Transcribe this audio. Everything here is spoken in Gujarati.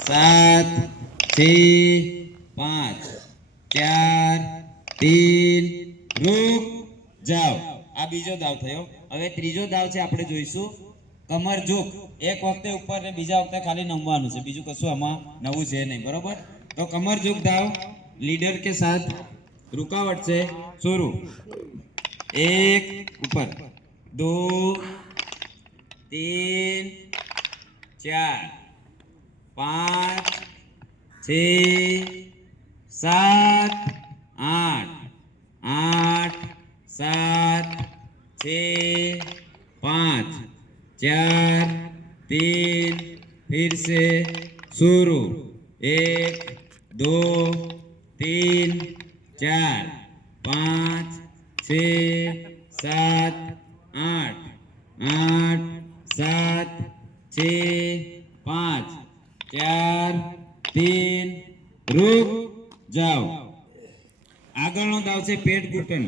7 6 5 4 3 रुक जाओ। आ बीजो दाव थयो। હવે ત્રીજો દાવ છે આપણે જોઈશું કમર ઝુક। એક વખતે ઉપર ને બીજા વખતે ખાલી નમવાનું છે, બીજું કશું આમાં નવું છે નહીં, બરોબર? तो कमर झुक दाव लीडर के साथ रुकावट से शुरू। 1 ऊपर 2 3 4 5 6 7 8 8 7 6 5 4 3 फिर से शुरू। 1 2 3 4 5 6 7 8 8 7 6 5 4 3 रुक जाओ। આગળનો દાવ છે પેટ ઘૂંટણ।